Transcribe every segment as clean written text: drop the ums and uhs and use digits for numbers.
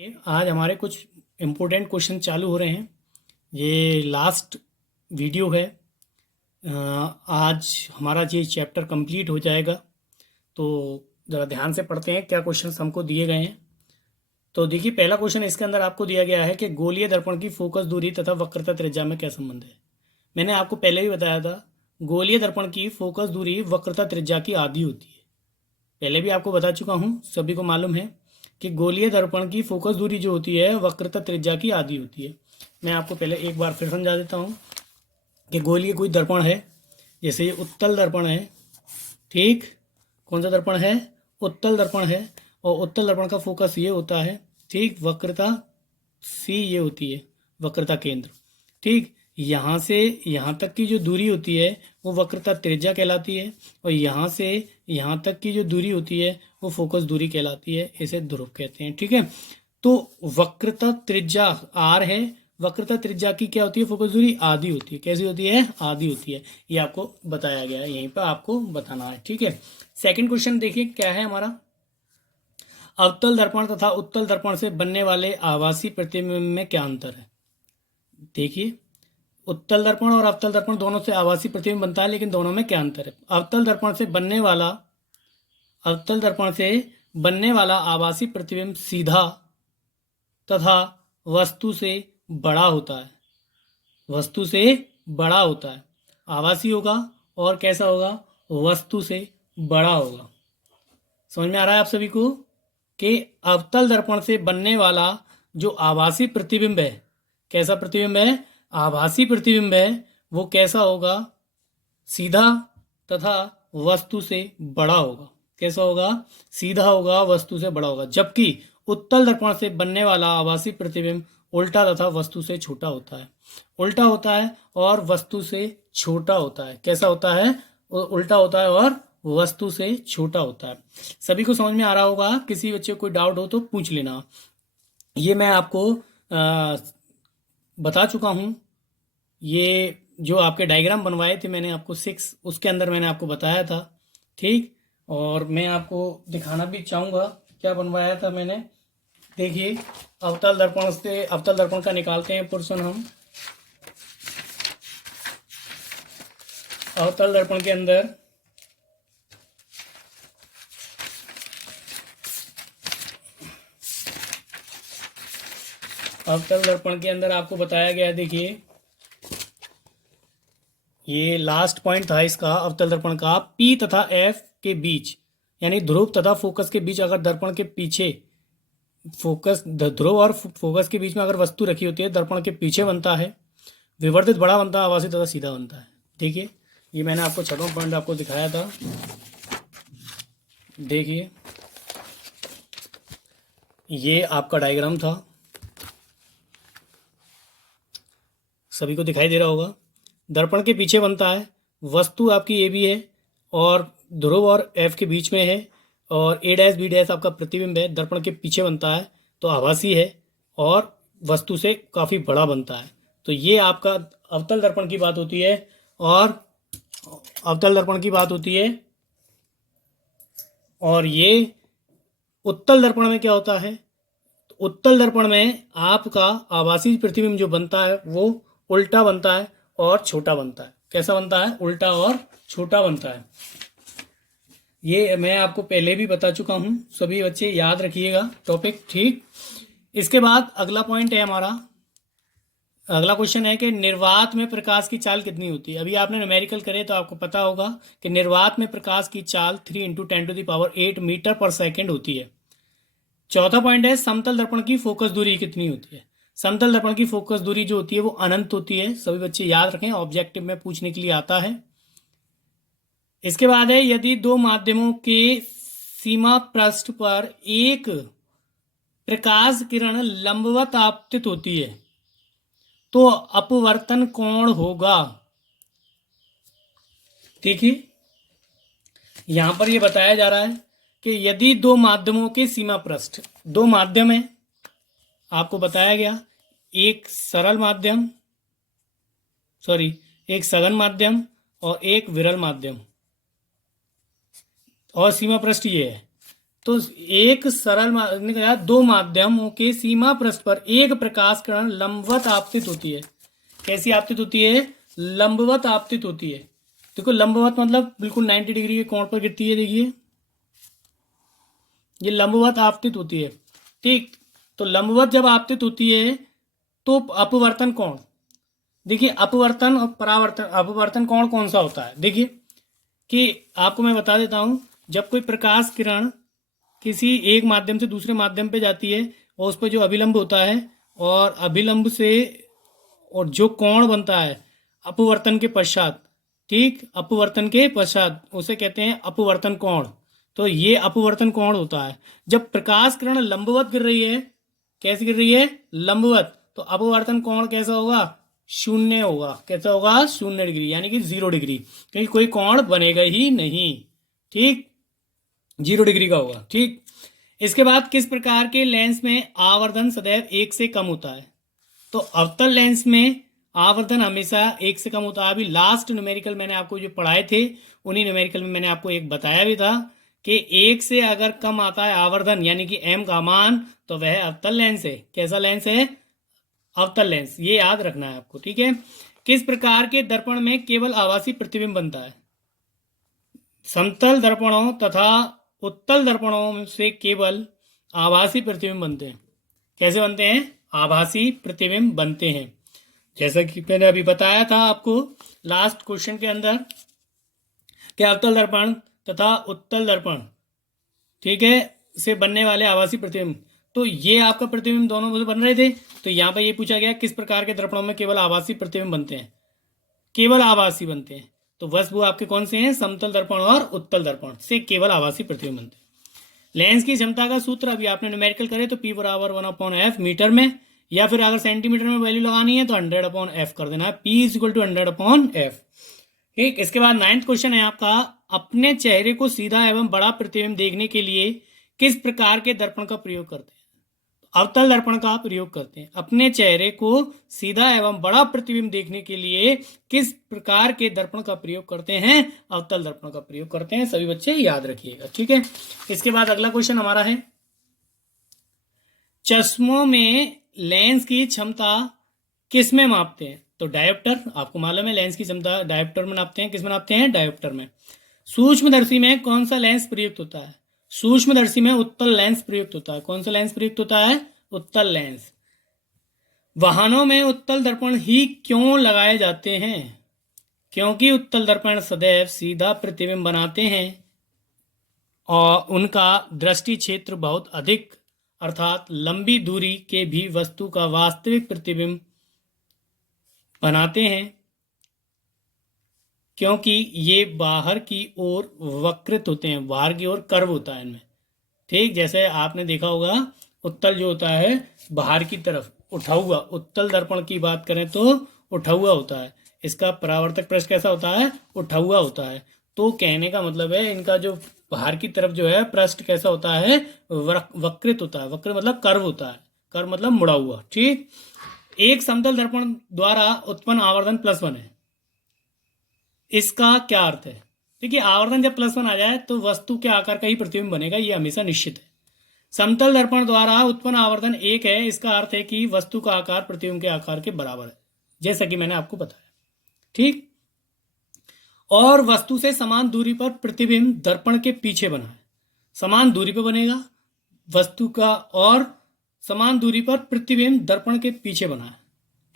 आज हमारे कुछ इम्पोर्टेंट क्वेश्चन चालू हो रहे हैं। ये लास्ट वीडियो है। आज हमारा ये चैप्टर कंप्लीट हो जाएगा। तो ज़रा ध्यान से पढ़ते हैं क्या क्वेश्चंस हमको दिए गए हैं। तो देखिए, पहला क्वेश्चन इसके अंदर आपको दिया गया है कि गोलीय दर्पण की फोकस दूरी तथा वक्रता त्रिज्या में क्या संबंध है। मैंने आपको पहले भी बताया था, गोलीय दर्पण की फोकस दूरी वक्रता त्रिज्या की आधी होती है। पहले भी आपको बता चुका हूँ, सभी को मालूम है कि गोलीय दर्पण की फोकस दूरी जो होती है वक्रता त्रिज्या की आधी होती है। मैं आपको पहले एक बार फिर समझा देता हूँ कि गोलीय कोई दर्पण है, जैसे ये उत्तल दर्पण है। ठीक, कौन सा दर्पण है? उत्तल दर्पण है। और उत्तल दर्पण का फोकस ये होता है। ठीक, वक्रता सी ये होती है, वक्रता केंद्र। ठीक, यहाँ से यहाँ तक की जो दूरी होती है वो वक्रता त्रिज्या कहलाती है, और यहाँ से यहाँ तक की जो दूरी होती है वो फोकस दूरी कहलाती है। इसे ध्रुव कहते हैं। ठीक है, तो वक्रता त्रिज्या आर है, वक्रता त्रिज्या की क्या होती है? फोकस दूरी आधी होती है। कैसी होती है? आधी होती है। ये आपको बताया गया है, यहीं पर आपको बताना है। ठीक है, सेकंड क्वेश्चन देखिए क्या है हमारा। अवतल दर्पण तथा उत्तल दर्पण से बनने वाले आभासी प्रतिबिंब में क्या अंतर है? देखिए, उत्तल दर्पण और अवतल दर्पण दोनों से आभासी प्रतिबिंब बनता है, लेकिन दोनों में क्या अंतर है? अवतल दर्पण से बनने वाला आभासी प्रतिबिंब सीधा तथा वस्तु से बड़ा होता है। वस्तु से बड़ा होता है। आभासी होगा और कैसा होगा? वस्तु से बड़ा होगा। समझ में आ रहा है आप सभी को कि अवतल दर्पण से बनने वाला जो आभासी प्रतिबिंब है, कैसा प्रतिबिंब है? आभासी प्रतिबिंब है। वो कैसा होगा? सीधा तथा वस्तु से बड़ा होगा। कैसा होगा? सीधा होगा, वस्तु से बड़ा होगा। जबकि उत्तल दर्पण से बनने वाला आभासी प्रतिबिंब उल्टा तथा वस्तु से छोटा होता है। उल्टा होता है और वस्तु से छोटा होता है। कैसा होता है? उल्टा होता है और वस्तु से छोटा होता है। सभी को समझ में आ रहा होगा। किसी बच्चे को कोई डाउट हो तो पूछ लेना। ये मैं आपको बता चुका हूँ। ये जो आपके डायग्राम बनवाए थे मैंने आपको 6, उसके अंदर मैंने आपको बताया था। ठीक, और मैं आपको दिखाना भी चाहूँगा क्या बनवाया था मैंने। देखिए, अवतल दर्पण का निकालते हैं पोर्शन हम। अवतल दर्पण के अंदर आपको बताया गया है। देखिए, ये लास्ट पॉइंट था इसका अवतल दर्पण का। पी तथा एफ के बीच, यानी ध्रुव तथा फोकस के बीच, अगर दर्पण के पीछे ध्रुव और फोकस के बीच में अगर वस्तु रखी होती है, दर्पण के पीछे बनता है। विवर्तित बड़ा बनता है, आभासी तथा सीधा बनता है। देखिए, ये मैंने आपको छठवां पॉइंट आपको दिखाया था। देखिए, ये आपका डायग्राम था, सभी को दिखाई दे रहा होगा। दर्पण के पीछे बनता है, वस्तु आपकी ए बी है और ध्रुव और एफ के बीच में है, और ए डैश बी डैश आपका प्रतिबिंब है। दर्पण के पीछे बनता है तो आभासी है और वस्तु से काफ़ी बड़ा बनता है। तो ये आपका अवतल दर्पण की बात होती है। और अवतल दर्पण की बात होती है। और ये उत्तल दर्पण में क्या होता है? तो उत्तल दर्पण में आपका आभासी प्रतिबिंब जो बनता है वो उल्टा बनता है और छोटा बनता है। कैसा बनता है? उल्टा और छोटा बनता है। ये मैं आपको पहले भी बता चुका हूँ, सभी बच्चे याद रखिएगा टॉपिक। ठीक, इसके बाद अगला पॉइंट है हमारा। अगला क्वेश्चन है कि निर्वात में प्रकाश की चाल कितनी होती है? अभी आपने न्यूमेरिकल करे तो आपको पता होगा कि निर्वात में प्रकाश की चाल 3 × 10⁸ मीटर पर सेकेंड होती है। चौथा पॉइंट है समतल दर्पण की फोकस दूरी कितनी होती है? समतल दर्पण की फोकस दूरी जो होती है वो अनंत होती है। सभी बच्चे याद रखें, ऑब्जेक्टिव में पूछने के लिए आता है। इसके बाद है, यदि दो माध्यमों के सीमा पृष्ठ पर एक प्रकाश किरण लंबवत आपतित होती है तो अपवर्तन कोण होगा। देखिए, यहां पर यह बताया जा रहा है कि यदि दो माध्यमों के सीमा पृष्ठ, दो माध्यम है, आपको बताया गया, एक सरल माध्यम, एक सघन माध्यम और एक विरल माध्यम, और सीमा पृष्ठ ये है। तो एक सरल दो माध्यमों के सीमा पृष्ठ पर एक प्रकाश किरण लंबवत आपतित होती है। कैसी आपतित होती है? लंबवत आपतित होती है। देखो लंबवत मतलब बिल्कुल 90 डिग्री के कोण पर गिरती है। देखिए ये लंबवत आपतित होती है। ठीक, तो लंबवत जब आपतित होती है तो अपवर्तन कोण, देखिए अपवर्तन और परावर्तन, अपवर्तन कोण कौन सा होता है? देखिए कि आपको मैं बता देता हूं, जब कोई प्रकाश किरण किसी एक माध्यम से दूसरे माध्यम पे जाती है और उस पर जो अभिलंब होता है और अभिलंब से और जो कोण बनता है अपवर्तन के पश्चात, ठीक, अपवर्तन के पश्चात उसे कहते हैं अपवर्तन कोण। तो ये अपवर्तन कोण होता है जब प्रकाश किरण लंबवत गिर रही है। कैसे गिर रही है? लंबवत। तो अपवर्तन कोण कैसा होगा? शून्य होगा। कैसा होगा? 0 डिग्री, यानी कि 0 डिग्री, क्योंकि कोई कोण बनेगा ही नहीं। ठीक, 0 डिग्री का होगा। ठीक, इसके बाद किस प्रकार के लेंस में आवर्धन सदैव 1 से कम होता है? तो अवतल लेंस में आवर्धन हमेशा 1 से कम होता है। अभी लास्ट न्यूमेरिकल मैंने आपको जो पढ़ाए थे उन्हीं न्यूमेरिकल में मैंने आपको एक बताया भी था कि 1 से अगर कम आता है आवर्धन यानी कि m का मान, तो वह अवतल लेंस है। कैसा लेंस है? अवतल लेंस। ये याद रखना है आपको। ठीक है, किस प्रकार के दर्पण में केवल आभासी प्रतिबिंब बनता है? समतल दर्पणों तथा उत्तल दर्पणों से केवल आभासी प्रतिबिंब बनते हैं। कैसे बनते हैं? आभासी प्रतिबिंब बनते हैं। जैसा कि मैंने अभी बताया था आपको लास्ट क्वेश्चन के अंदर कि अवतल दर्पण तथा उत्तल दर्पण, ठीक है, से बनने वाले आभासी प्रतिबिंब, तो ये आपका प्रतिबिंब दोनों से बन रहे थे। तो यहाँ पर ये पूछा गया किस प्रकार के दर्पणों में केवल आभासी प्रतिबिंब बनते हैं? केवल आभासी बनते हैं। तो बस वो आपके कौन से हैं? समतल दर्पण और उत्तल दर्पण से केवल आभासी प्रतिबिंब बनते हैं। लेंस की क्षमता का सूत्र अभी आपने न्यूमेरिकल करे तो P बराबर 1/f मीटर में, या फिर अगर सेंटीमीटर में वैल्यू लगानी है तो 100/f कर देना है। P is equal to 100/f। ठीक, इसके बाद 9th क्वेश्चन है आपका, अपने चेहरे को सीधा एवं बड़ा प्रतिबिंब देखने के लिए किस प्रकार के दर्पण का प्रयोग करते हैं? अवतल दर्पण का प्रयोग करते हैं। अपने चेहरे को सीधा एवं बड़ा प्रतिबिंब देखने के लिए किस प्रकार के दर्पण का प्रयोग करते हैं? अवतल दर्पण का प्रयोग करते हैं। सभी बच्चे याद रखिएगा। ठीक है, इसके बाद अगला क्वेश्चन हमारा है, चश्मों में लेंस की क्षमता किस में मापते हैं? तो डायोप्टर, आपको मालूम है लेंस की क्षमता डायोप्टर में नापते हैं। किस में नापते हैं? डायोप्टर में। सूक्ष्मदर्शी में कौन सा लेंस प्रयुक्त होता है? सूक्ष्मदर्शी में उत्तल लेंस प्रयुक्त होता है। कौन सा लेंस प्रयुक्त होता है? उत्तल लेंस। वाहनों में उत्तल दर्पण ही क्यों लगाए जाते हैं? क्योंकि उत्तल दर्पण सदैव सीधा प्रतिबिंब बनाते हैं और उनका दृष्टि क्षेत्र बहुत अधिक, अर्थात लंबी दूरी के भी वस्तु का वास्तविक प्रतिबिंब बनाते हैं, क्योंकि ये बाहर की ओर वक्रित होते हैं, बाहर की ओर कर्व होता है इनमें। ठीक, जैसे आपने देखा होगा उत्तल जो होता है बाहर की तरफ उठा हुआ, उत्तल दर्पण की बात करें तो उठा हुआ होता है। इसका परावर्तक पृष्ठ कैसा होता है? उठा हुआ होता है। तो कहने का मतलब है इनका जो बाहर की तरफ जो है पृष्ठ कैसा होता है? वक्रित होता है। वक्र मतलब कर्व होता है, कर्व मतलब मुड़ा हुआ। ठीक, एक समतल दर्पण द्वारा उत्पन्न आवर्धन +1 है। इसका क्या अर्थ है? देखिए आवर्धन जब +1 आ जाए तो वस्तु के आकार का ही प्रतिबिंब बनेगा, ये हमेशा निश्चित है। समतल दर्पण द्वारा उत्पन्न आवर्धन 1 है, इसका अर्थ है कि वस्तु का आकार प्रतिबिंब के आकार के बराबर है, जैसा कि मैंने आपको बताया। ठीक, और वस्तु से समान दूरी पर प्रतिबिंब दर्पण के पीछे बना है। समान दूरी पर बनेगा वस्तु का और समान दूरी पर प्रतिबिंब दर्पण के पीछे बना है।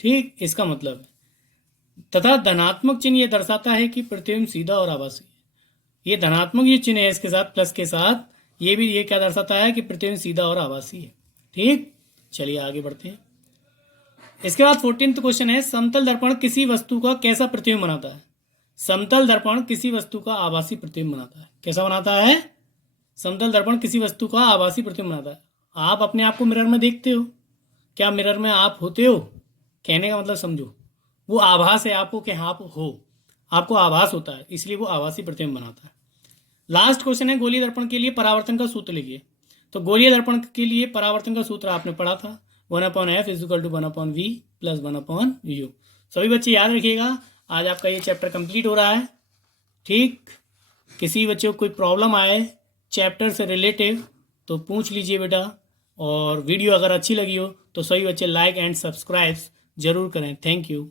ठीक, इसका मतलब है। तथा धनात्मक चिन्ह यह दर्शाता है कि प्रतिबिंब सीधा और आभासी है। ये धनात्मक ये चिन्ह है इसके साथ प्लस के साथ, ये क्या दर्शाता है कि प्रतिबिंब सीधा और आभासी है। ठीक, चलिए आगे बढ़ते हैं। इसके बाद 14th क्वेश्चन है, समतल दर्पण किसी वस्तु का कैसा प्रतिबिंब बनाता है? समतल दर्पण किसी वस्तु का आभासी प्रतिबिंब बनाता है। कैसा बनाता है? समतल दर्पण किसी वस्तु का आभासी प्रतिबिंब बनाता है। आप अपने आप को मिरर में देखते हो? क्या मिरर में आप होते हो? कहने का मतलब समझो, वो आभास है आपको कि आप हो, आपको आभास होता है, इसलिए वो आभासी प्रतिबिंब बनाता है। लास्ट क्वेश्चन है, गोलीय दर्पण के लिए परावर्तन का सूत्र लिखिए। तो गोलीय दर्पण के लिए परावर्तन का सूत्र आपने पढ़ा था, 1/f = 1/v + 1/u। सभी बच्चे याद रखिएगा। आज आपका ये चैप्टर कंप्लीट हो रहा है। ठीक, किसी बच्चे को कोई प्रॉब्लम आए चैप्टर से रिलेटिव तो पूछ लीजिए बेटा। और वीडियो अगर अच्छी लगी हो तो सभी बच्चे लाइक एंड सब्सक्राइब ज़रूर करें। Thank you.